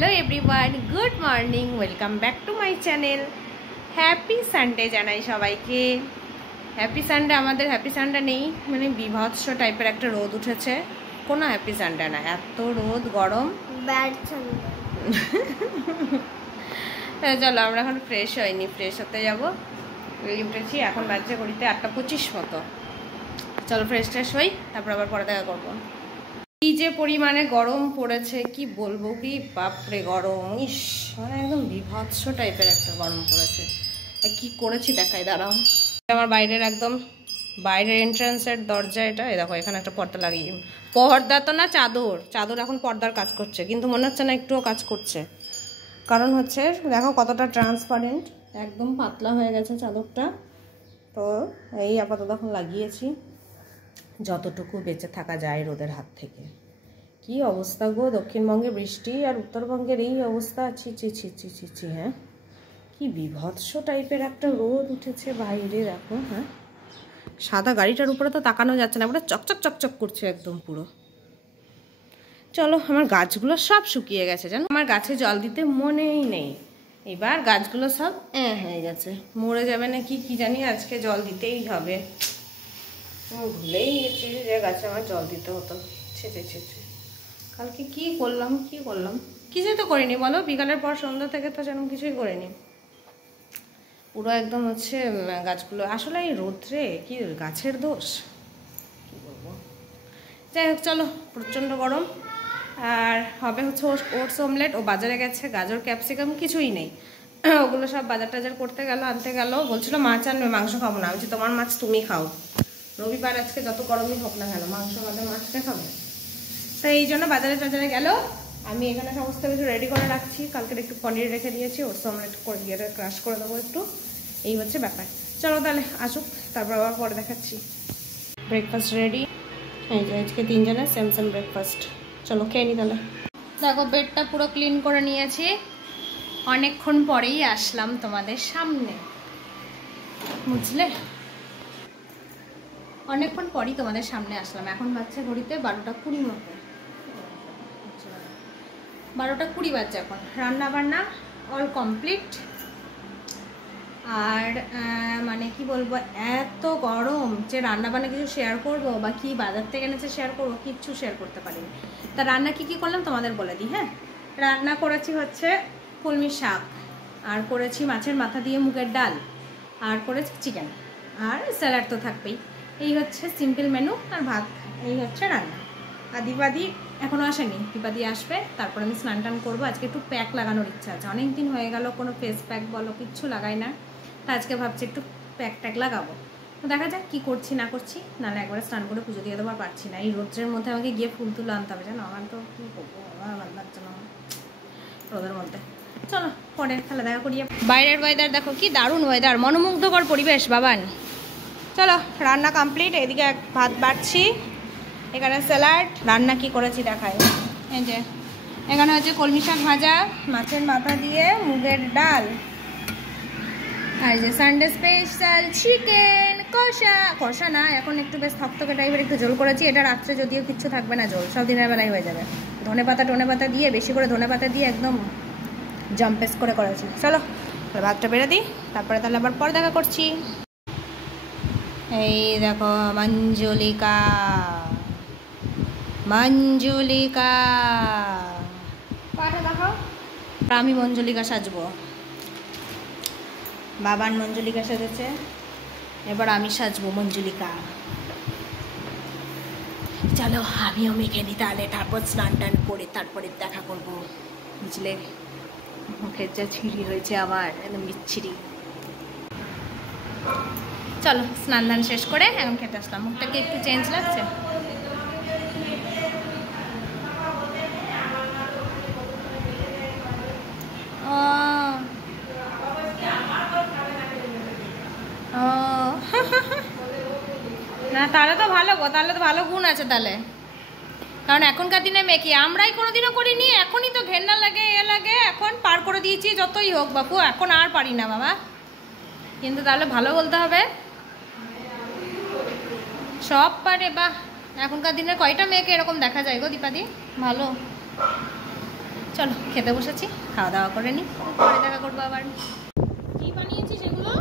Hello everyone, good morning, welcome back to my channel. Happy Sunday জানাই সবাইকে। Happy Sunday. আমাদের happy Sunday নেই, মানে বিভৎস টাইপের একটা রোদ উঠেছে। কোনো হ্যাপি সানডে না, এত রোদ গরম। চলো আমরা এখন ফ্রেশ হইনি, ফ্রেশ হতে যাবো। উঠেছি, এখন বাজছে ঘড়িতে 8:25 মতো। চলো ফ্রেশ ট্রেশ হই, তারপর আবার পরে দেখা করবো। কি যে পরিমাণে গরম পড়েছে কি বলবো, কি বাপরে গরম, ইস মানে একদম বিভৎস টাইপের একটা গরম পড়েছে। কি করেছি দেখাই, দাঁড়াও। আমার বাইরের একদম বাইরের এন্ট্রান্সের দরজা এটা, দেখো এখানে একটা পর্দা লাগিয়ে, পর্দা তো না চাদর, চাদর এখন পর্দার কাজ করছে, কিন্তু মনে হচ্ছে না একটুও কাজ করছে। কারণ হচ্ছে দেখো কতটা ট্রান্সপারেন্ট, একদম পাতলা হয়ে গেছে চাদরটা। তো এই আপাতত এখন লাগিয়েছি, যতটুকু বেঁচে থাকা যায় রোদের হাত থেকে। কি অবস্থা গো, দক্ষিণবঙ্গে বৃষ্টি আর উত্তরবঙ্গের এই অবস্থা। ছি ছি ছি ছি ছি ছি, হ্যাঁ কি বিভৎস টাইপের একটা রোদ উঠেছে বাইরে, দেখো। হ্যাঁ, সাদা গাড়িটার উপরে তো তাকানো যাচ্ছে না, পুরো চকচক চকচক করছে একদম পুরো। চলো, আমার গাছগুলো সব শুকিয়ে গেছে জানো, আমার গাছে জল দিতে মনেই নেই। এবার গাছগুলো সব হয়ে গেছে, মরে যাবে নাকি কি জানি, আজকে জল দিতেই হবে। ভুলেই গেছি যে গাছে আমার জল দিতে হতো। ছেঁচে ছেঁচে কালকে কি করলাম কিছুই তো করিনি বলো, বিকালের পর সন্ধ্যা থেকে তো যেন কিছুই করিনি। পুরো একদম হচ্ছে গাছগুলো, আসলে এই রোদ্রে কি গাছের দোষ, কি বলবো। যাই হোক চলো, প্রচণ্ড গরম। আর হবে হচ্ছে ওটস অমলেট। ও বাজারে গেছে, গাজর ক্যাপসিকাম কিছুই নেই, ওগুলো সব বাজার টাজার করতে গেল, আনতে গেল। বলছিল মাছ আনবে, মাংস খাবো না। আমি বলছি তোমার মাছ তুমি খাও, রবিবার আজকে যত গরমই হোক না কেন, মাংস বাদে মাছটা খাবে। তো এই জন্য বাজারে টাজারে গেল। আমি এখানে সমস্ত কিছু রেডি করে রাখছি, কালকে একটু পনির রেখে দিয়েছি, ওর অমলেট করে দিয়ে ক্রাশ করে দেবো একটু। এই হচ্ছে ব্যাপার। চলো তাহলে আসুক, তারপর আবার পরে দেখাচ্ছি। ব্রেকফাস্ট রেডি, এই যে আজকে তিনজনের সেম সেম ব্রেকফাস্ট। চলো খেয়ে নি তাহলে। দেখো বেডটা পুরো ক্লিন করে নিয়েছি, অনেকক্ষণ পরেই আসলাম তোমাদের সামনে, বুঝলে, অনেকক্ষণ পরই তোমাদের সামনে আসলাম। এখন বাজছে ঘড়িতে 12:20 মতো, 12:20 বাজছে এখন। রান্না বান্না অল কমপ্লিট। আর মানে কি বলবো, এত গরম যে রান্না বান্না কিছু শেয়ার করবো বা কি বাজার থেকে এনেছে শেয়ার করবো, কিচ্ছু শেয়ার করতে পারিনি। তা রান্না কি করলাম তোমাদের বলে দিই। হ্যাঁ, রান্না করেছি হচ্ছে কলমি শাক, আর করেছি মাছের মাথা দিয়ে মুগের ডাল, আর করেছি চিকেন, আর স্যালাড তো থাকবেই। এই হচ্ছে সিম্পল মেনু, আর ভাত। এই হচ্ছে রান্না। আর দীপাদি এখনও আসেনি, দীপাদি আসবে, তারপর আমি স্নান টান করবো। আজকে একটু প্যাক লাগানোর ইচ্ছা আছে, অনেক দিন হয়ে গেল কোনো ফেস প্যাক বলো কিচ্ছু লাগাই না। তা আজকে ভাবছি একটু প্যাক ট্যাক লাগাবো। তো দেখা যাক কী করছি না করছি, নাহলে একবারে স্নান করে পুজো দিয়ে দেবো। আর পারছি না, এই রোদ্রের মধ্যে আমাকে গিয়ে ফুল তুলে আনতে হবে জানো, আমার তো কী করবো, আমার ভালো লাগছে না রোদের মধ্যে। চলো পরে তাহলে দেখা করি। বাইরের ওয়েদার দেখো কি দারুণ ওয়েদার, মনোমুগ্ধকর পরিবেশ বাবান। চলো রান্না কমপ্লিট, এদিকে ভাত বাড়ছি, এখানে স্যালাড। রান্না কি করেছি দেখাই। এই যে এখানে হচ্ছে কলমি শাক ভাজা, মাছের মাথা দিয়ে মুগের ডাল, আর যে সানডে স্পেশাল চিকেন কষা। কষা না, এখন একটু বেশ থকথকে টাইপের একটু ঝোল করেছি। এটা রাত্রে যদিও কিচ্ছু থাকবে না, ঝোল সব দিনের বেলায় হয়ে যাবে। ধনে পাতা দিয়ে, বেশি করে ধনে পাতা দিয়ে একদম জাম্পেস করে করেছি। চলো ভাতটা বেড়ে দিই, তারপরে তাহলে আবার পরে দেখা করছি। এই দেখো মঞ্জুলিকা, মঞ্জুলিকা পাটা দেখো। আমি মঞ্জুলিকা সাজবো, বাবান মঞ্জুলিকা সাজেছে, এবার আমি সাজবো মঞ্জুলিকা। চলো আমিও মেখে নিই তাহলে, তারপর স্নান টান করে তারপরে দেখা করবো, বুঝলে। মুখের যা ছিঁড়ি হয়েছে আমার, একদম বিচ্ছিরি। চলো স্নান দান শেষ করে এখন খেতে আসলাম। মুখটাকে একটু চেঞ্জ লাগছে। না তাহলে তো ভালো গো, তাহলে তো ভালো গুণ আছে তাহলে। কারণ এখনকার দিনে মেয়ে আমরাই কোনোদিনও করিনি, এখনই তো ঘেন্না লাগে, এ লাগে। এখন পার করে দিয়েছি, যতই হোক বাপু, এখন আর পারি না বাবা। কিন্তু তাহলে ভালো বলতে হবে, সব পারে। বাহ, এখনকার দিনে কয়টা মেয়েকে এরকম দেখা যায় গো দীপাদি, ভালো। চলো খেতে বসেছি, খাওয়া দাওয়া করে নি, পরে দেখা করবো আবার। কি বানিয়েছিস এগুলো?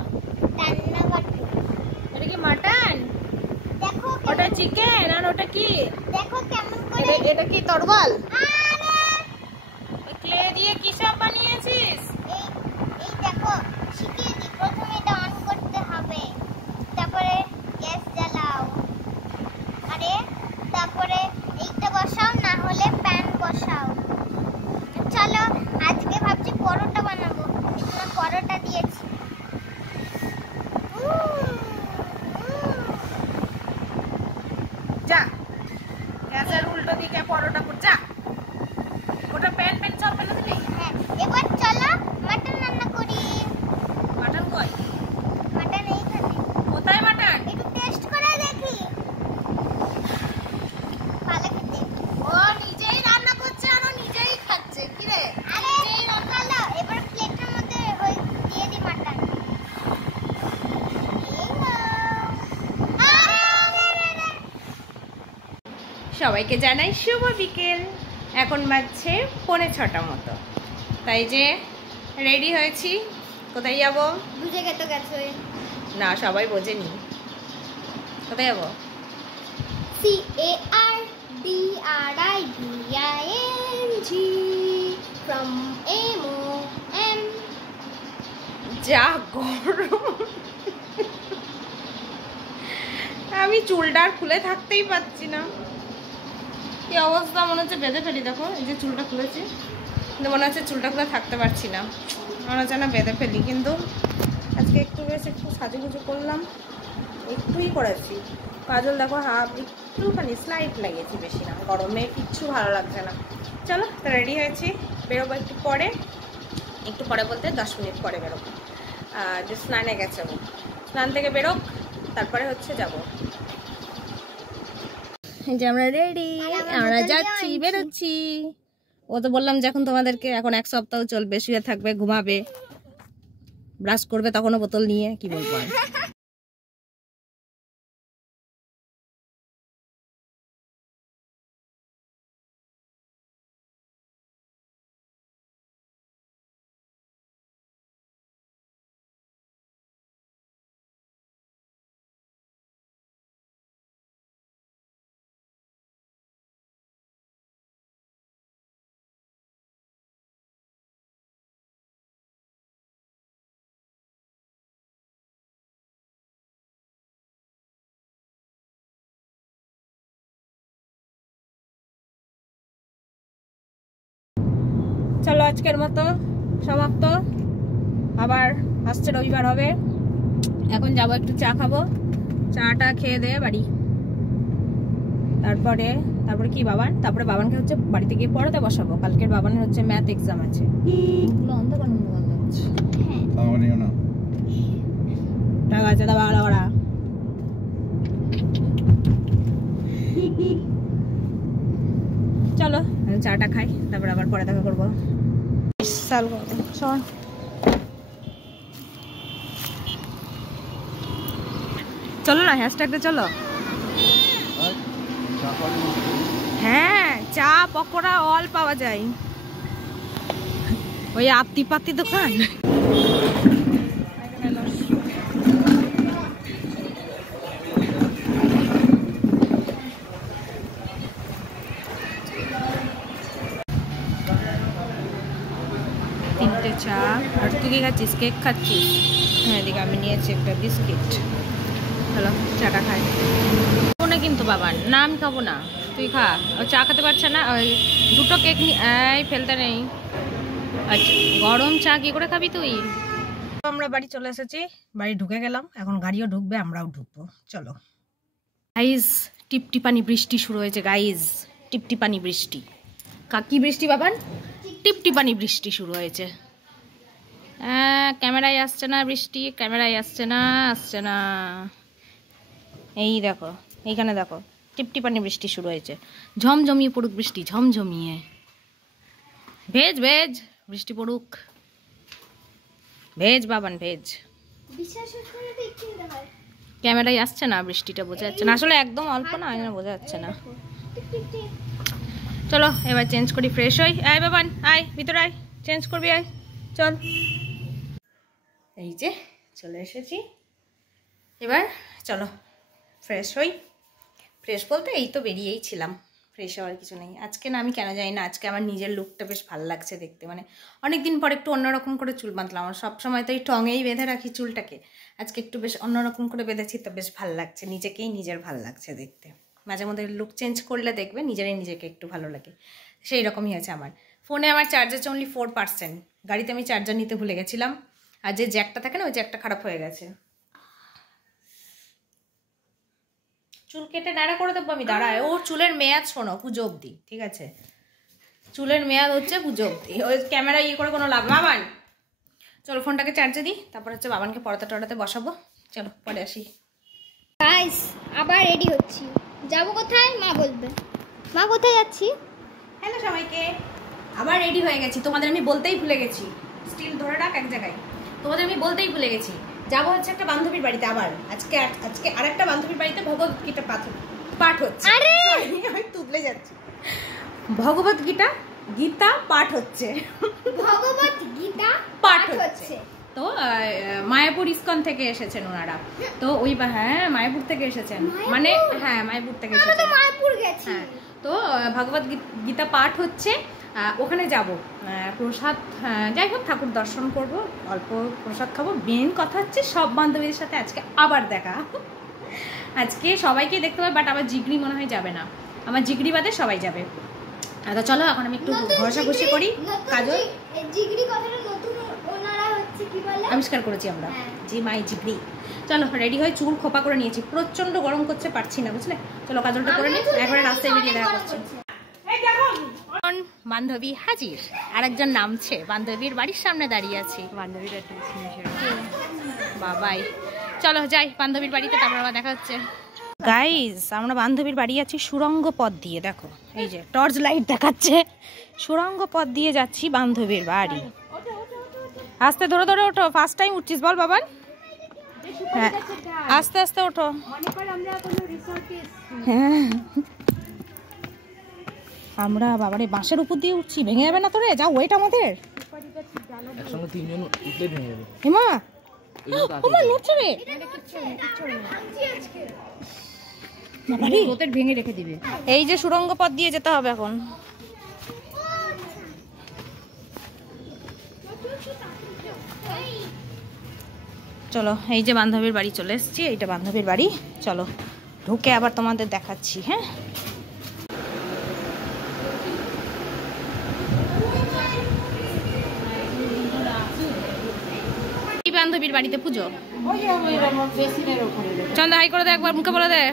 এটা কি মাটন? দেখো ওটা চিকেন আর ওটা কি? দেখো কেমন করে। এটা কি তরবাল? ক্লে দিয়ে কি সব বানিয়েছিস? এই দেখো শিখিয়ে দি। প্রথমে এটা অন করতে হবে, তারপরে গ্যাস জ্বালাও, আরে তারপরে এইটা বসাও, না হলে প্যান বসাও। চলো আজকে ভাবছি পরোটা বানাবো, এজন্য পরোটা দিয়েছি। যা গ্যাসের উল্টো দিকে পরোটা কর, যা। ওটা প্যান প্যান সব ফেলে দিবি? হ্যাঁ। এবার চলো মাটন রান্না করি। মাটন কই? মাটন এইখানে। কোথায় মাটন? একটু টেস্ট করে দেখি। ভালো খেতে। ও নিজেই রান্না করছে আর নিজেই খাচ্ছে। কি রে? আরে চলো এবার প্লেটের মধ্যে ওই দিয়ে দি মাটন। সবাইকে জানাই শুভ বিকেল। এখন বাজছে 6:45 মতো, তাই যে রেডি হয়েছি। কোথায় যাবো? বুঝে গেতো গেছে না, সবাই বোঝেনি। কোথায় যাবো? CARDIVING from MOM। যা গরম, আমি চুলটা আর খুলে থাকতেই পারছি না। কি অবস্থা, মনে হচ্ছে বেঁধে ফেলি। দেখো এই যে চুলটা খুলেছি, কিন্তু মনে হচ্ছে চুলটা খুলে থাকতে পারছি না, মনে হচ্ছে না বেঁধে ফেলি। কিন্তু আজকে একটু সাজুগুজু করলাম, একটুই করেছি। কাজল দেখো হাফ একটুখানি স্লাইট লাগিয়েছি, বেশি না। গরমে কিচ্ছু ভালো লাগছে না। চলো রেডি হয়েছি, বেরোবো একটু পরে। একটু পরে বলতে 10 মিনিট পরে বেরোবো। যে স্নানে গেছে, স্নান থেকে বেরোক, তারপরে হচ্ছে যাবো। যে আমরা রেডি, আমরা যাচ্ছি, বেরোচ্ছি। ও তো বললাম যে এখন তোমাদেরকে এখন 1 সপ্তাহ চলবে, শুয়ে থাকবে, ঘুমাবে, ব্রাশ করবে তখনও বোতল নিয়ে। কি বলবো আর। চলো আজকের মতো সমাপ্ত, আবার আসছে রবিবার হবে। এখন যাবো একটু চা খাবো, চাটা খেয়ে দিয়ে বাড়ি। তারপরে কি বাবান, তারপরে বাবানকে হচ্ছে বাড়িতে গিয়ে পড়াতে বসাবো। কালকের বাবানের হচ্ছে ম্যাথ এক্সাম আছে। টাকা আছে দাবা ওরা। চলো চাটা খাই, তারপর আবার পরে দেখা করবো। চলো না হ্যাশট্যাগে চলো। হ্যাঁ চা পকোড়া অল পাওয়া যায়, ওই আত্তি পাত্তি দোকান। তিনটে চা। আর তুই কি খাচ্ছিস? কেক খাচ্ছিস? হ্যাঁ এদিকে আমি নিয়েছি একটা বিস্কিট। চলো চাটা খাই। খাবো না কিন্তু বাবার, না আমি খাবো না, তুই খা। ও চা খেতে পারছে না, ওই দুটো কেক এই ফেলতে নেই। আচ্ছা গরম চা কি করে খাবি তুই? আমরা বাড়ি চলে এসেছি, বাড়ি ঢুকে গেলাম, এখন গাড়িও ঢুকবে, আমরাও ঢুকবো। চলো গাইজ, টিপটিপানি বৃষ্টি শুরু হয়েছে গাইজ, টিপটিপানি বৃষ্টি। কি বৃষ্টি বাবান? টিপটিপানি বৃষ্টি শুরু হয়েছে। ক্যামেরায় আসছে না বৃষ্টি, ক্যামেরায় আসছে না, আসছে না। এই দেখো, এইখানে দেখো টিপটিপানি বৃষ্টি শুরু হয়েছে। ঝমঝমিয়ে পড়ুক বৃষ্টি, ঝমঝমিয়ে। ভেজ ভেজ বৃষ্টি পড়ুক, ভেজ বাবান ভেজ। ক্যামেরায় আসছে না বৃষ্টিটা, বোঝা যাচ্ছে না আসলে, একদম অল্প না, বোঝা যাচ্ছে না। চলো এবার চেঞ্জ করি, ফ্রেশ হই। আয় বাবান, আয় ভিতরে আয়, চেঞ্জ করবি, আয় চল। এই যে চলে এসেছি, এবার চলো ফ্রেশ হই। ফ্রেশ বলতে এই তো বেরিয়েই ছিলাম, ফ্রেশ হওয়ার কিছু নেই। আজকে না আমি কেন জানি না, আজকে আমার নিজের লুকটা বেশ ভালো লাগছে দেখতে। মানে অনেকদিন পর একটু অন্যরকম করে চুল বাঁধলাম। আমার সবসময় তো এই টঙেই বেঁধে রাখি চুলটাকে, আজকে একটু বেশ অন্যরকম করে বেঁধেছি, তো বেশ ভালো লাগছে, নিজেকেই নিজের ভালো লাগছে দেখতে। মাঝে মধ্যে লুক চেঞ্জ করলে দেখবে নিজেরই নিজেকে একটু ভালো লাগে, সেই রকমই হয়েছে আমার। ফোনে আমার চার্জ আছে অনলি 4%, গাড়িতে আমি চার্জার নিতে ভুলে গেছিলাম, আর যে জ্যাকটা থাকে না ওই জ্যাকটা খারাপ হয়ে গেছে। চুল কেটে নাড়া করে দেবো আমি, দাঁড়ায়। ওর চুলের মেয়াদ শোনো পুজো অবধি, ঠিক আছে? চুলের মেয়াদ হচ্ছে পুজো অবধি, ওই ক্যামেরা ইয়ে করে কোনো লাভ। বাবান চলো ফোনটাকে চার্জে দিই, তারপর হচ্ছে বাবানকে পড়াতে টড়াতে বসাবো। চলো পরে আসি। গাইস আবার রেডি হচ্ছি, যাবো কোথায় মা বলবে। মা কোথায় যাচ্ছি? হ্যালো সবাইকে, আবার রেডি হয়ে গেছি। তোমাদের আমি বলতেই ভুলে গেছি, স্টিল ধরে রাখ এক জায়গায়। তোমাদের আমি বলতেই ভুলে গেছি, যাবো হচ্ছে একটা বান্ধবীর বাড়িতে। আবার আজকে আরেকটা বান্ধবীর বাড়িতে ভগবদ্গীতা পাঠ হচ্ছে। আরে আমি তুবলে যাচ্ছি, ভগবদ্গীতা পাঠ হচ্ছে, ভগবদ্গীতা পাঠ হচ্ছে। তো মায়াপুর ইস্কন থেকে এসেছেন ওনারা, তো ওই হ্যাঁ মায়াপুর থেকে এসেছেন, মানে হ্যাঁ মায়াপুর থেকে এসেছেন। মায়াপুর গেছি। হ্যাঁ, তো ভগবদ্গীতা পাঠ হচ্ছে, ওখানে যাব, প্রসাদ, যাই হোক ঠাকুর দর্শন করব, অল্প প্রসাদ খাবো। মেন কথা হচ্ছে সব বান্ধবীদের সাথে আজকে আবার দেখা। আজকে সবাইকেই দেখতে পাবে, বাট আমার জিগরি মনে হয় যাবে না, আমার জিগরি বাদে সবাই যাবে। তো চলো এখন আমি একটু ঘষাঘষি করি। কাজল জিগরি কথাটা নতুন ওনারা হচ্ছে কি বলে আবিষ্কার করেছি আমরা, জি মাই জিগরি। চলো রেডি হয়ে চুল খোপা করে নিয়েছি, প্রচন্ড গরম করছে, পারছি না বুঝলে। চলো কাজলটা করে নিই, একবারে রাস্তায় বেরিয়ে দেখা করছি। বান্ধবী হাজির, আরেকজন নামছে, বান্ধবীর বাড়ির সামনে দাঁড়িয়ে আছি। বান্ধবীর বাবাই, চলো যাই বান্ধবীর বাড়িতে, তারপর আবার দেখা হচ্ছে। গাইজ আমরা বান্ধবীর বাড়ি আছি সুড়ঙ্গ পথ দিয়ে, দেখো এই যে টর্চ লাইট দেখাচ্ছে, সুড়ঙ্গ পথ দিয়ে যাচ্ছি বান্ধবীর বাড়ি। আস্তে ধরে ধরে ওঠো, ফার্স্ট টাইম উঠছিস বল বাবান? হ্যাঁ আস্তে আস্তে ওঠো। হ্যাঁ আমরা বাবারে বাঁশের উপর দিয়ে উঠছি, ভেঙে যাবে না তোরে? যা ওয়েট আমাদের, একসঙ্গে তিনজন উঠলে ভেঙে যাবে। হেমা ওমা নড়ছে রে, ওদের ভেঙে রেখে দিবে। এই যে সুড়ঙ্গ পথ দিয়ে যেতে হবে এখন। চলো এই যে বান্ধবীর বাড়ি চলে এসেছি, এইটা বান্ধবীর বাড়ি। চলো ঢুকে আবার তোমাদের দেখাচ্ছি। হ্যাঁ বান্ধবীর বাড়িতে পুজো। চন্দা হাই করে দে একবার, মুখে বলে দে।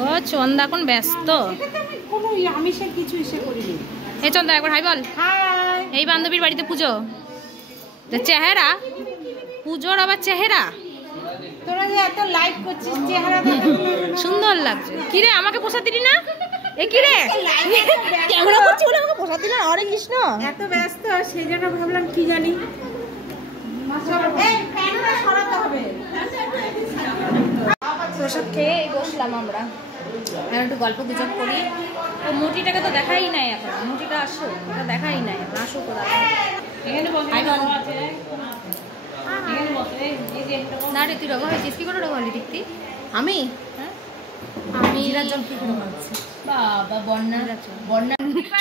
ও চন্দা এখন ব্যস্ত, এই চন্দা একবার হাই বল। এই বান্ধবীর বাড়িতে পুজো, চেহারা পুজোর আবার চেহারা, তোরা যে এত লাইক করছিস চেহারা সুন্দর লাগছে। কিরে আমাকে প্রসাদ দিলি না? এ কিরে ক্যামেরা করছি বলে আমাকে প্রসাদ দিলি না? হরে কৃষ্ণ, এত ব্যস্ত সেই জন্য ভাবলাম কি জানি প্রসাদ খেয়ে বসলাম আমরা, একটু গল্প গুজব করি। ও মুটিটাকে তো দেখাই নাই এখন, মুটিটা আসুক, ওটা দেখাই নাই, আসুক ওরা। না রে তুই রোগা হয়েছিস, কি করে রোগা হলি দীপ্তি? আমি আমি বাবা বন্যা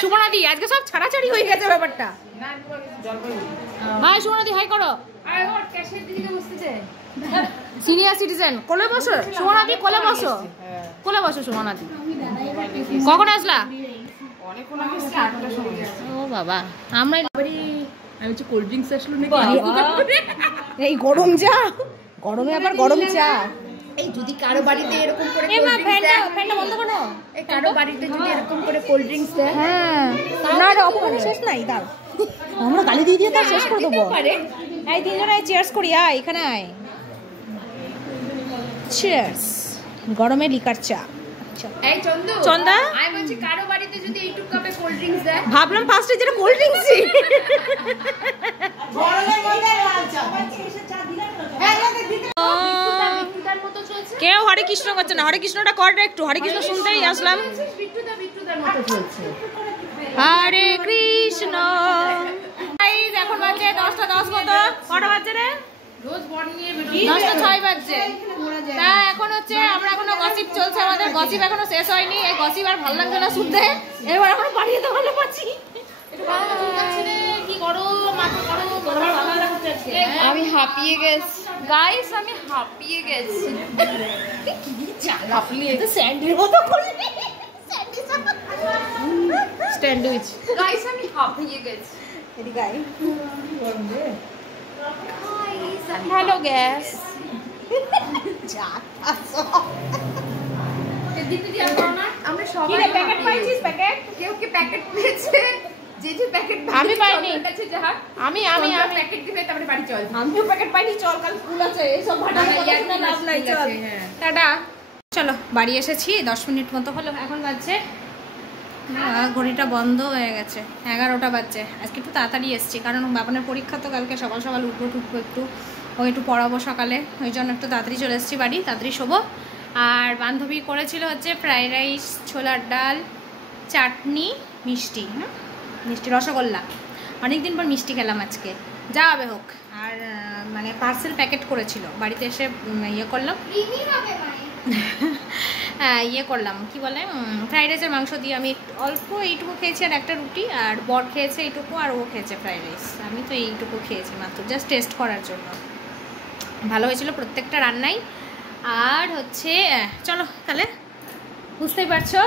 সুমনাদি আজকে সব ছাড়াছাড়ি হয়ে গেছে ব্যাপারটা। ভাই সুমনাদি হাই করো, সিনিয়র সিটিজেন। কোলে বসো সুমনাদি, কোলে বসো, কোলে বসো সুমনাদি। কখন আসলা? ও বাবা আমরা আমি হচ্ছে কোল্ড ড্রিঙ্কস আসলো নাকি? এই গরম চা, গরমে আবার গরম চা। এই যদি কারো বাড়িতে এরকম করে ফ্যানটা বন্ধ করো, এই কারো বাড়িতে যদি এরকম করে কোল্ড ড্রিঙ্কস দেয়, হ্যাঁ না রে অপমান শেষ নাই, দাও আমরা গালি দিয়ে দিয়ে তার শেষ করে দেবো। এই তিনজন আয় চিয়ার্স করি, আয় এখানে আয়, চিয়ার্স। গরমে লিকার চা। এই চন্দু চন্দা আমি বলছি কারো বাড়িতে যদি এইটুক কাপে কোল্ড ড্রিঙ্কস দেয়, ভাবলাম ফার্স্টে যেটা কোল্ড ড্রিঙ্কসই। গরমের মধ্যে লাল চা কেউ হরে কৃষ্ণ করছে না, হরে কৃষ্ণটা কর একটু, হরে কৃষ্ণ শুনতেই আসলাম। বিট্টু দা মতো চলছে। হরে কৃষ্ণ। গাইস এখন বাজে 10:10 মতো। কটা বাজে রে? রোজ মর্নিং 10:06 বাজছে। তা এখন হচ্ছে আমরা এখনো গসিপ চলছে, আমাদের গসিপ এখনো শেষ হয়নি। এই গসিপ আর ভালো লাগছে না শুনতে, এবার এখন বাড়ি যেতে ভালো পাচ্ছি। কি করো মাথা করো ভালো লাগছে। আমি হাঁপিয়ে গেছি গাইস, আমি হাঁপিয়ে গেছি। হাঁপিয়ে তো স্যান্ডউইচ মতো করলি, স্যান্ডউইচ গাইস, আমি হাঁপিয়ে গেছি। এদি গাই হ্যালো গ্যাস যা আসো দিদি আমরা সবাই প্যাকেট পাইছিস, প্যাকেট কেউ কি প্যাকেট পেয়েছে? যে প্যাকেট আমি পাইনি। কাছে যাহা আমি প্যাকেট দিবে তারপরে বাড়ি চল। আমিও প্যাকেট পাইনি। চল কাল স্কুল আছে, এই সব ভাটা লাভ নাই। চল টাটা। চলো বাড়ি এসেছি, 10 মিনিট মতো হলো। এখন বাজছে, ঘড়িটা বন্ধ হয়ে গেছে, 11টা বাজছে। আজকে একটু তাড়াতাড়ি এসেছি কারণ বাবানের পরীক্ষা তো কালকে সকাল সকাল উঠবো একটু, ও একটু পড়াবো সকালে, ওই জন্য একটু তাড়াতাড়ি চলে এসেছি বাড়ি, তাড়াতাড়ি শোবো। আর বান্ধবী করেছিল হচ্ছে ফ্রাইড রাইস, ছোলার ডাল, চাটনি, মিষ্টি, মিষ্টি রসগোল্লা। অনেকদিন পর মিষ্টি খেলাম আজকে, যা হবে হোক। আর মানে পার্সেল প্যাকেট করেছিল, বাড়িতে এসে ইয়ে করলাম, ইয়ে করলাম কি বলে, ফ্রাইড রাইসের মাংস দিয়ে আমি অল্প এইটুকু খেয়েছি আর একটা রুটি, আর বর খেয়েছে এইটুকু আর ও খেয়েছে ফ্রাইড রাইস। আমি তো এইটুকু খেয়েছি মাত্র, জাস্ট টেস্ট করার জন্য। ভালো হয়েছিল প্রত্যেকটা রান্নাই। আর হচ্ছে চলো তাহলে, বুঝতেই পারছো,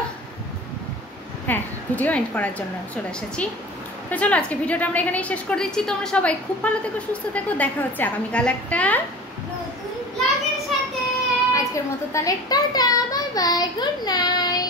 হ্যাঁ ভিডিও এন্ড করার জন্য চলে এসেছি। তো চলো আজকে ভিডিওটা আমরা এখানেই শেষ করে দিচ্ছি। তোমরা সবাই খুব ভালো থেকো, সুস্থ থেকো, দেখা হচ্ছে আগামীকাল একটা নতুন ব্লগের সাথে। আজকের মতো তাহলে tata, bye bye, good night.